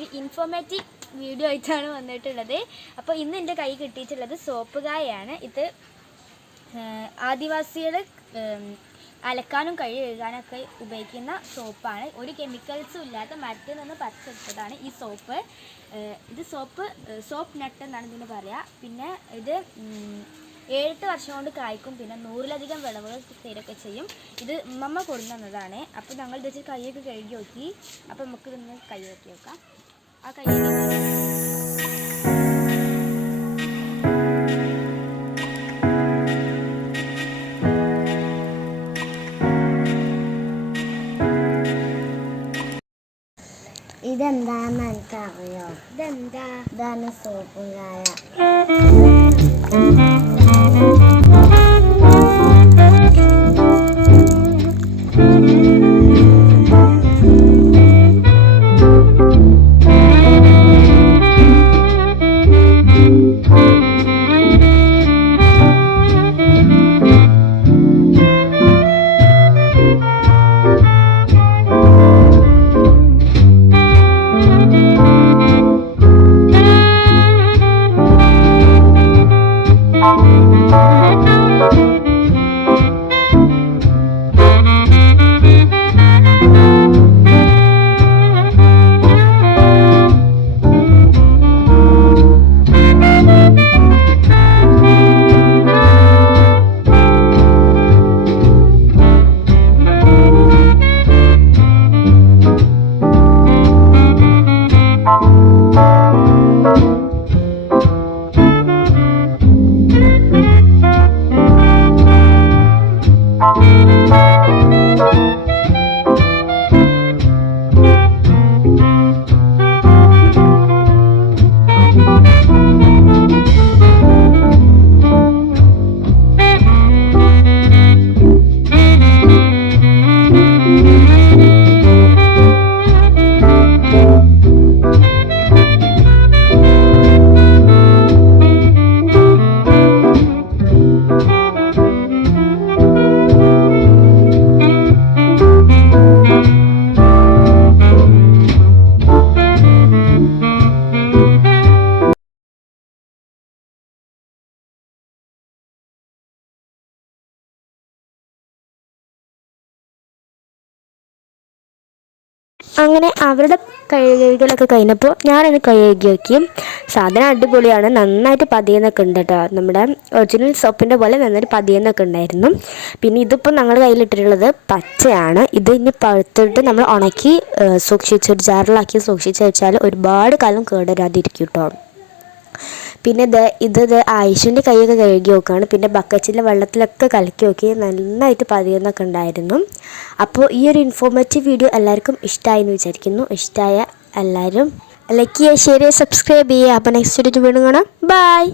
ഒരു informative video ആയിട്ടാണ് വന്നിട്ടുള്ളത്. അപ്പോൾ ഇന്ന് എൻ്റെ കൈ കിട്ടിയിട്ടുള്ളത് സോപ്പ് കായാണ്. ഇത് ആദിവാസികൾ അലക്കാനും കൈ കഴുകാനൊക്കെ ഉപയോഗിക്കുന്ന സോപ്പാണ്. ഒരു കെമിക്കൽസും ഇല്ലാത്ത മരത്തിൽ നിന്ന് പറിച്ചെടുത്തതാണ് ഈ സോപ്പ്. ഇത് സോപ്പ് നട്ട് എന്നാണ് ഇതിന് പറയുക. പിന്നെ ഇത് 7-8 വർഷം കൊണ്ട് കായ്ക്കും. പിന്നെ 100-ലധികം വിളവുകൾ തരുകയൊക്കെ ചെയ്യും. ഇത് ഉമ്മമ്മ കൊണ്ടുവന്നതാണ്. അപ്പോൾ ഞങ്ങൾ ഇത് വെച്ച് കൈയൊക്കെ കഴുകി നോക്കി. അപ്പോൾ നമുക്ക് ഇതൊന്ന് കൈ നോക്കി നോക്കാം. ആ കൈ ഇതെന്താന്ന് എനിക്കറിയോ? ഇതാണ് സോപ്പ് കായ. അങ്ങനെ അവരുടെ കഴുകലൊക്കെ കഴിഞ്ഞപ്പോൾ ഞാനത് കഴുകി നോക്കി. സാധനം അടിപൊളിയാണ്, നന്നായിട്ട് പതിയെന്നൊക്കെ ഉണ്ട് കേട്ടോ. നമ്മുടെ ഒറിജിനൽ സോപ്പിൻ്റെ പോലെ നന്നായിട്ട് പതിയെന്നൊക്കെ ഉണ്ടായിരുന്നു. പിന്നെ ഇതിപ്പോൾ ഞങ്ങളുടെ കയ്യിലിട്ടിട്ടുള്ളത് പച്ചയാണ്. ഇത് ഇനി പഴുത്തിട്ട് നമ്മൾ ഉണക്കി സൂക്ഷിച്ചൊരു ജാറിലാക്കി സൂക്ഷിച്ച് വെച്ചാൽ ഒരുപാട് കാലം കേടുവരാതിരിക്കും കേട്ടോ. പിന്നെ ഇത് ആയിഷൻ്റെ കൈയൊക്കെ കഴുകി നോക്കുകയാണ്. പിന്നെ ബക്കറ്റിലെ വെള്ളത്തിലൊക്കെ കലക്കി നോക്കി, നന്നായിട്ട് പതിയെന്നൊക്കെ ഉണ്ടായിരുന്നു. അപ്പോൾ ഈ ഒരു ഇൻഫോർമേറ്റീവ് വീഡിയോ എല്ലാവർക്കും ഇഷ്ടമായി എന്ന് വിചാരിക്കുന്നു. ഇഷ്ടമായ എല്ലാവരും ലൈക്ക് ചെയ്യുക, ഷെയർ ചെയ്യുക, സബ്സ്ക്രൈബ് ചെയ്യുക. അപ്പോൾ നെക്സ്റ്റ് വീഡിയോ വീണ്ടും കാണാം. ബൈ.